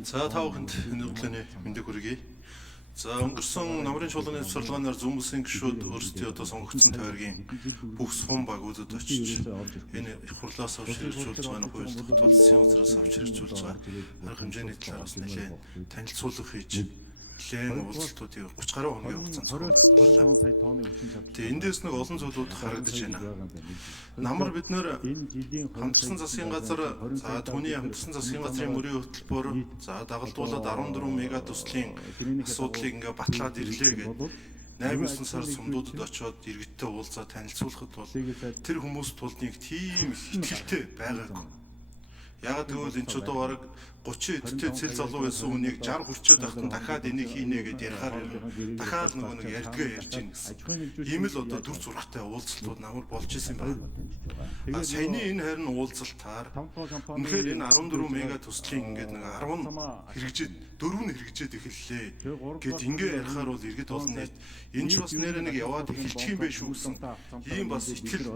За та бүхэнд энэ өглөөний мэндийг хүргэе. За өнгөрсөн намрын чуулганы сурлагаанаар Зүм улсын гишүүд өөрсдийн одоо сонгогдсон тойргийн бүх сум багуудад очиж энэ их хурлаас авч хэрэгжүүлж байгаа нь хуульчлах тул засгийн газраас авч хэрэгжүүлж байгаа арга хэмжээний талаараас нэлээд танилцуулга хийж нэлээд уулзалтуудыг 30 гаруй хоногийн хугацаанд зохион байгууллаа. Тэгээ эндээс нэг олон зүйлүүд харагдаж байна. Намар бид нэр хамтарсан засгийн газар, за түүний хамтарсан засгийн газрын мөрийн хөтөлбөр, за дагалдуулаад 14 мега төслийн асуудлыг ингээ батлаад ирлээ гэдэг 8-9 сар сумдуудад очиод иргэдтэй уулзаа танилцуулахад бол тэр хүмүүст тул нэг тийм их итгэлтэй байгаагүй. Яг тэгвэл энэ ч одоо бараг 30 эдтэй цэл залуу байсан хүнийг 60 хүрчээд байхад дахиад энийг хийнэ гэдээ ярихаар дахиад нөгөө нэг ярьдгаа ярьж ийн гэсэн. Ийм л одоо дүр зурагтай уулзалтууд намар болж исэн байна. Саяны энэ харин уулзалтаар үнэхээр энэ 14 мега төслийн ингээд нэг 10 хэрэгжээд 4 нь хэрэгжээд эхэллээ гэд ингээ ярихаар бол иргэд олон нийт энэ ч бас нэрээ нэг яваад эхэлчих юм байх шүү гэсэн ийм бас итгэл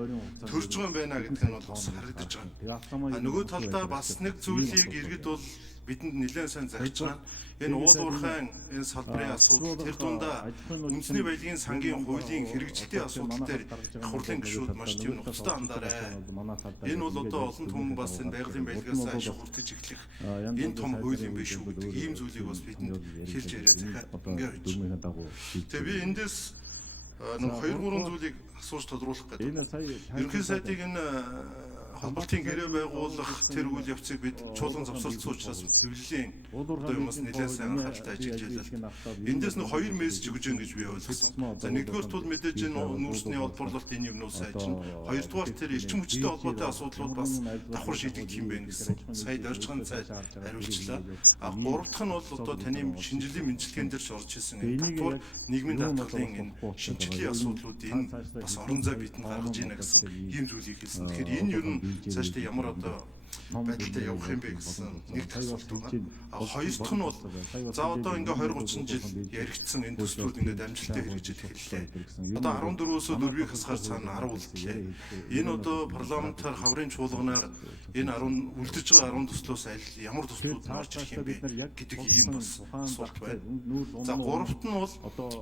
төрж байгаа юм байна гэдэг нь бол бас харагдаж байгаа. Нөгөө талдаа бас нэг зүйлийг иргэд бол бидэнд нэлээд сайн захиж байгаа. Энэ уул уурхайн энэ салбарын асуудал тэр дундаа үндэсний баялагын сангийн хуулийн хэрэгжилтийн асуудал дээр хурлын гишүүд маш тийм нухацтай андараа. Энэ бол одоо олон түмэн бас энэ байгалийн баялагаас ашиг хүртэж эхлэх энэ том хууль юм биш үү гэдэг ийм зүйлийг бас бидэнд хэлж яриад захиад ингээ байж. Тэгээ би эндээс нэг 2-3 зүйлийг асууж тодруулах гэдэг. Ерөнхий сайдыг энэ холболтын гэрээ байгуулах тэр үйл явцыг бид чуулган завсарласан учраас хэвлэлийн одоо юмас нэлээд сайн анхааралтай ажиллаж байлаа. Эндээс нэг 2 мессеж өгж гэн гэж би ойлгосон. За нэгдүгээр тул мэдээж энэ нүүрсний олборлолт энэ юмнууд сайжин. Хоёрдугаар тэр эрчим хүчтэй холбоотой асуудлууд бас давхар шийдэгдэх юм байна гэсэн. Сая дөржхан цай хариулчлаа. Гурав дахь нь бол одоо таны шинжилгээ мэнчилгээнд дэрч орж исэн энэ татвар нийгмийн даатгалын энэ шинжилгээний асуудлууд энэ бас орон зай бидэнд гаргаж ийна гэсэн ийм зүйлийг хэлсэн. Тэгэхээр энэ ер нь цаашдаа ямар одоо байдалтай явах юм бэ гэсэн нэг асуулт байна. Хоёр дахь нь бол за одоо ингээ 20-30 жил яригдсан энэ төслүүд ингээ амжилттай хэрэгжиж эхэллээ. Одоо 14-өөс 4-ийг хасгаар цаана 10 үлдлээ. Энэ одоо парламентаар хаврын чуулганаар энэ 10 үлдэж байгаа 10 төслөөс аль ямар төслүүд орж ирэх юм бэ гэдэг ийм бас асуулт байна. За гуравт нь бол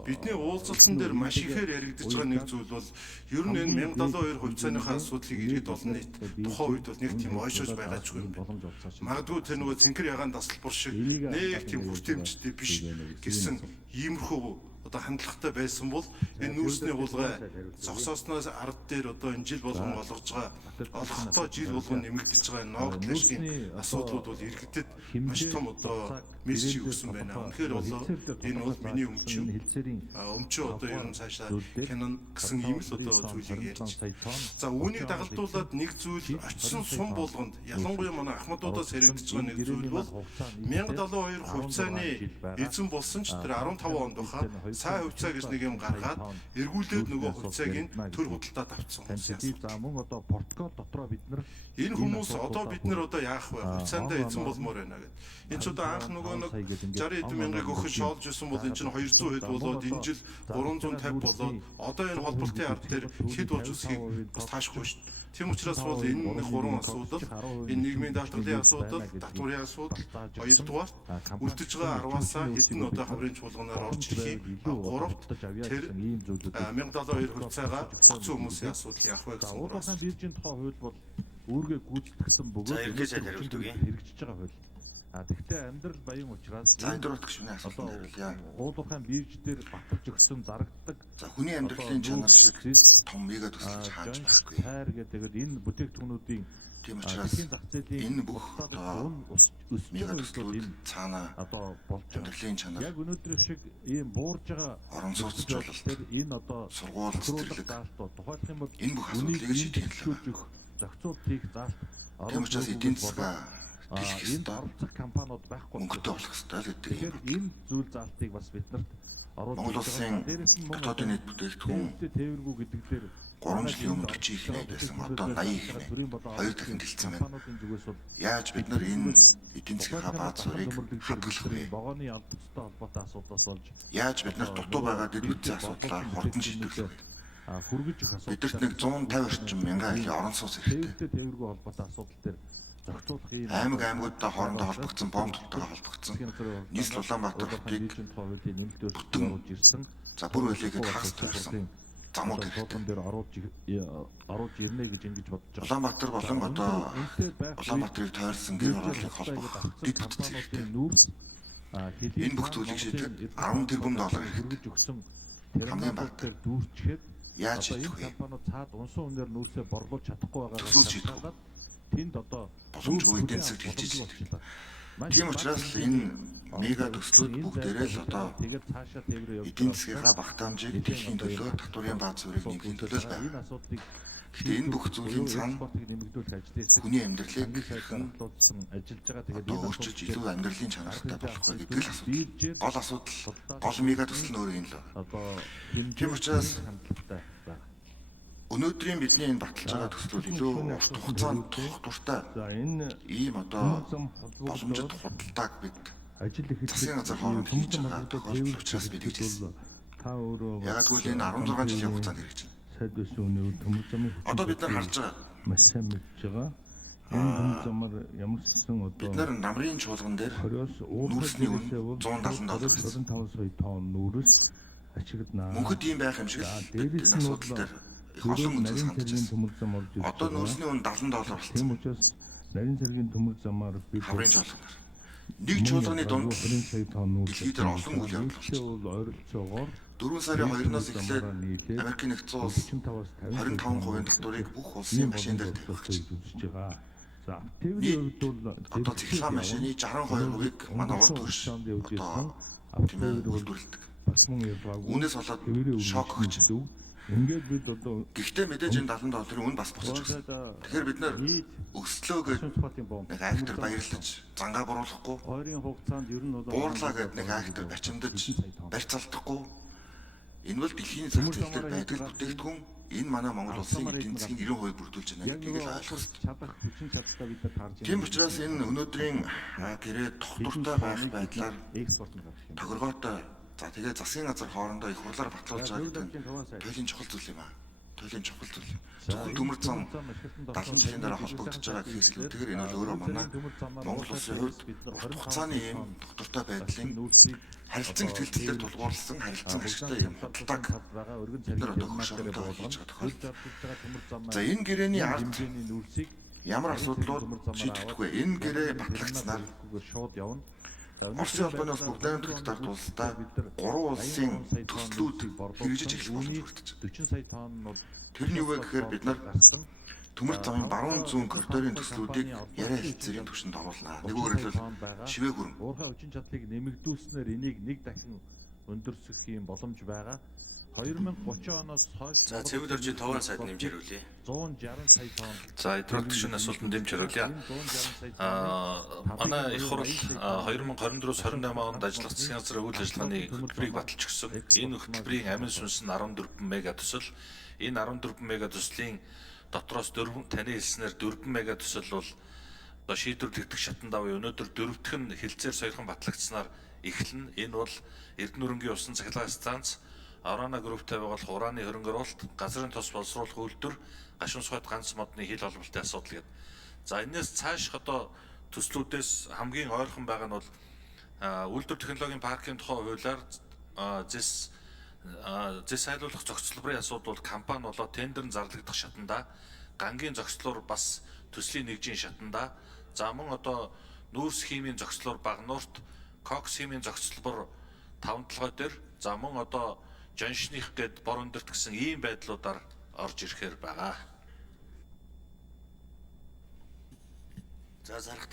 бидний уулзалтан дээр маш ихээр яригдж байгаа нэг зүйл бол ер нь энэ 1072 хувьцааныхаа асуудлыг иргэд олон нийт тухайн үед бол нэг тийм ойшоож байгаачгүй юм байна. Магадгүй тэр нөгөө цэнхэр ягаан дасалбар шиг нэг тийм хүртээмжтэй биш гэсэн иймэрхүү одоо хандлагатай байсан бол энэ нүүрсний хулгай зогсоосноос ард дээр одоо энэ жил болгон олгож байгаа олохдоо жил болгон нэмэгдэж байгаа ногд лашгийн асуудлууд бол иргэдэд маш том одоо мессеж өгсөн байна. Үнэхээр бол энэ бол миний өмчөө одоо ер нь цаашаа хянана гэсэн ийм л одоо зүйлийг ярьж. За үүнийг дагалдуулаад нэг зүйл очисон сум болгонд ялангуяа манай ахмадуудаас хэрэгдэж байгаа нэг зүйл бол 1072 хувьцааны эзэн болсон ч тэр 15 онд баха сая хувьцаа гэж нэг юм гаргаад эргүүлээд нөгөө хувьцааг нь төр худалдаад авцсан хүмүүс. За мөн одоо протокол дотроо бид нар энэ хүмүүс одоо бид нар одоо яах вэ? Хувьцаандаа эзэн болмоор байна гэдэг. Энэ ч одоо анх нөгөө нэг 60 мянгаыг өгөх шоолж исэн бол энэ чинь 200 хэд болоод энэ жил 350 болоод одоо энэ холболтын ард дээр хэд болж үсгийг бас таашгүй шүү дээ. Тийм учраас бол энэ нэг гурван асуудал энэ нийгмийн даатгалын асуудал, татварын асуудал, хоёрдугаар үлдэж байгаа 10-аас хэдэн одоо хаврын чуулганаар орж ирэхийг гуравт тэр 1072 хувьцаагаа өгсөн хүмүүсийн асуудал яах вэ гэсэн гурван биржийн тухай хууль бол үүргээ гүйцэтгэсэн бөгөөд хэрэгжиж байгаа хууль. Тэгвэл амьдрал баян учраас за энэ дөрөвт гүшүүний асуулт хариулъя. Уулуурхайн бирж дээр баталж өгсөн зарагддаг. За хүний амьдралын чанар шиг том мега төсөлж хааж байхгүй. Хайр гэдэг энэ бүтээгдэхүүнүүдийн тийм учраас энэ бүх одоо мега төслүүд цаана одоо болж байгаа. Амьдралын чанар яг өнөөдөр шиг ийм буурж байгаа орон сууцчлалт энэ одоо сургууль цэцэрлэг тухайлах юм бол энэ бүх асуудлыг шийдэх хэрэгтэй. Зохицуулт хийх заалт. Тийм учраас эдийн засгаа энэ оролцох компаниуд байхгүй мөнгөтэй болох хэрэгтэй л гэдэг юм. Энэ зүйл заалтыг бас биднэрт оруулж Монгол улсын дотоодын нийт бүтээгдэхүүн тээвэргүй гэдэг дээр 3 жилийн өмнө 40 их найд байсан. Одоо 80 их найд. 2 дахин дэлцсэн байна. Яаж бид нар энэ эдийн засгийн бааз суурийг хадгалах вэ? Вагоны алдагчтай холбоотой асуудлаас болж яаж бид нар дутуу байгаа дэд үтсэн асуудлаар хурдан шийдвэрлэх вэ? Хүргэж их асуудал. Бидэрт нэг 150 орчим мянган айлын орон сууц хэрэгтэй. Тээвэргүй холбоотой асуудал дээр зохицуулах ийм аймагуудтай хоорондоо холбогдсон, бомбтойгоо холбогдсон нийслэл Улаанбаатар хотыг бүтэн оруулж ирсэн. за бүр үлээгээд хагас тойрсон замууд хэрэгтэй. Суудлан дээр оруулж ирнэ гэж ингэж бодож байгаа. Улаанбаатар болон одоо Улаанбаатарыг тойрсон гэр хорооллыг холбох дэд бүтц хэрэгтэй. Энэ бүх зүйлийг шийдэх 10 тэрбум доллар хэрэгтэй. Өгсөн Хамгийн багадаа дүүрчгээд яаж шийдэх вэ? компаниуд цаад унсан үнээр нүүрсээ борлуулж чадахгүй байгаа. Төсөөлж шийдэх үү? Тэнд одоо Боломжгүй эдийн засагт хэлж ижил. Тийм учраас энэ мега төслүүд бүгдээрээ л одоо тэгээд цаашаа тээврээ явуулж эдийн засгийнхаа багтаамжийг дэлхийн төлөө татварын бааз суурийг нэмэхийн төлөө л байна. энэ асуудлыг Гэхдээ энэ бүх зүйлийн цаана спортыг нэмэгдүүлэх ажлын хэсэг хүний амьдралыг хамтлуулсан ажиллаж байгаа. Тэгээд одоо өөрчилж илүү амьдралын чанартай болох вэ гэдэг л асуудал. Гол асуудал, гол мега төсөл нь өөрөө энэ л байна. одоо Тийм учраас хандлагатай байна. өнөөдрийн бидний энэ баталж байгаа төслүүд илүү урт хугацаанд тух дуртай За энэ ийм одоо боломжит худалдааг бид ажил их засгийн газар хооронд хийж байгаа тохиолдол учраас бид гэж хэлсэн. та өөрөө Яг л энэ 16 жилийн хугацаанд хэрэгжиж байна. сайд байсан үнэ төмөр замын Одоо бид нар харж байгаа. маш сайн мэдж байгаа. Энэ төмөр замаар ямарчсан одоо Бид нар намрын чуулган дээр 20-оос нүүрсний үн $170 байсан. 25 сая тонн нүүрс ашиглана. Мөнхөд ийм байх юм шиг л бид энэ асуудал дээр их олон үндэс хандж байна. төмөр зам орж ирж Одоо нүүрсний үн $70 болсон. тийм учраас нарийн цэргийн төмөр замаар бид Хаврын чуулганаар. Нэг чуулганы дунд 20 сая тонн нүүрс дэлхийд дээр олон үйл явдал болсон. бол ойролцоогоор 4 сарын 2-оос эхлээд Америкийн нэгдсэн улс 25% татварыг бүх улсын машин дээр тавих гэж үзэж байгаа. За, тээврийн хувьд бол одоо цэглэн машины 62%-ыг манай урд төрш одоо тийм ээ үйлдвэрлэдэг. бас мөн яваагүй. Үүнээс болоод шок өгч. Ингээд бид одоо Гэхдээ мэдээж энэ $70 үн бас босч гисэн. Тэгэхээр бид нар өслөө гэж спортын бомб нэг актер баярлаж зангаа буруулахгүй, ойрын хугацаанд ер нь бол буурлаа гэд нэг актер бачимдаж барьц алдахгүй. Энэ бол дэлхийн зах зээл дээр байдаг бүтээгдэхүүн. Энэ манай Монгол улсын эдийн засгийн 90% бүрдүүлж байна гэдгийг л ойлгох хэрэгтэй. чадах хүчин чадлаа бид нар таарж Тийм учраас энэ өнөөдрийн гэрээ тогтвортой байх байдлаар экспорт нь гарах юм. тохиргоотой за тэгээ засгийн газар хоорондоо их хурлаар батлуулж байгаа гэдэг нь туйлын чухал зүйл юм аа. Туйлын чухал зүйл. Зөвхөн төмөр зам 70 жилийн дараа холбогдож байгаа гэхээр хэлбэлтэйгээр энэ бол өөрөө манай Монгол улсын хувьд урт хугацааны ийм тогтвортой байдлын харилцан ихтгэлцлээр тулгуурласан харилцан ашигтай юм худалдааг бид нар одоо хөшөөрөлтөөр хийж байгаа тохиолдол. За энэ гэрээний ард ямар асуудлууд шийдэгдэх вэ? Энэ гэрээ батлагдсанаар шууд явна. Оросын холбооноос бүгд найрамдах дард улстай 3 улсын төслүүд хэрэгжиж эхлэх боломж бүрдэж байна. 40 сая тонн бол Тэр нь юу вэ гэхээр бид нар гарсан. төмөр замын баруун зүүн коридорын төслүүдийг яриа хэлцээрийн түвшинд оруулнаа. Нэггээр хэлбэл шивээ хүрэн. Уурхай хүчин чадлыг нэмэгдүүлснээр энийг нэг дахин өндөрсөх юм боломж байгаа. 2030 оноос хойш За цэвэр дөржийн товон сайд нэмж хариулъя. 160 сая тонн. За эдгээр төшийн асуултанд нэмж хариулъя. 160 сая Манай их хурл 2024-с 28 онд ажиллах засгийн газрын үйл ажиллагааны хөтөлбөрийг баталж өгсөн. Энэ хөтөлбөрийн амин сүнс нь 14 мега төсөл. Энэ 14 мега төслийн дотроос таны хэлснээр 4 мега төсөл бол одоо шийдвэр тэгдэх шатанд авъя. Өнөөдөр дөрөвдөх нь хилцээр сойрхон батлагдсанаар эхлэн. Энэ бол Эрдэнэ-Өрөнгийн усан цахилгаан станц, Орона групптэй байгуулах урааны хөрөнгө оруулалт, газрын тос боловсруулах үйлдвэр, гашуун сухад ганц модны хил холболтын асуудал гэдэг. За энэс цааш одоо төслүүдээс хамгийн ойрхон байгаа нь бол үйлдвэр технологийн паркийн тухай хуулиар зэс айлуулах зохицолборын асуудал бол компани болоод тендер нь зарлагдах шатанда, гангийн зохицлоор бас төслийн нэгжийн шатанда, за мөн одоо нүүрс химийн зохицлоор Багнуурт, Кокс химийн зохицлбор 5 толгой дээр, за мөн одоо Жоншных гээд бор өндөрт гэсэн ийм байдлуудаар орж ирэхээр байгаа. За зарах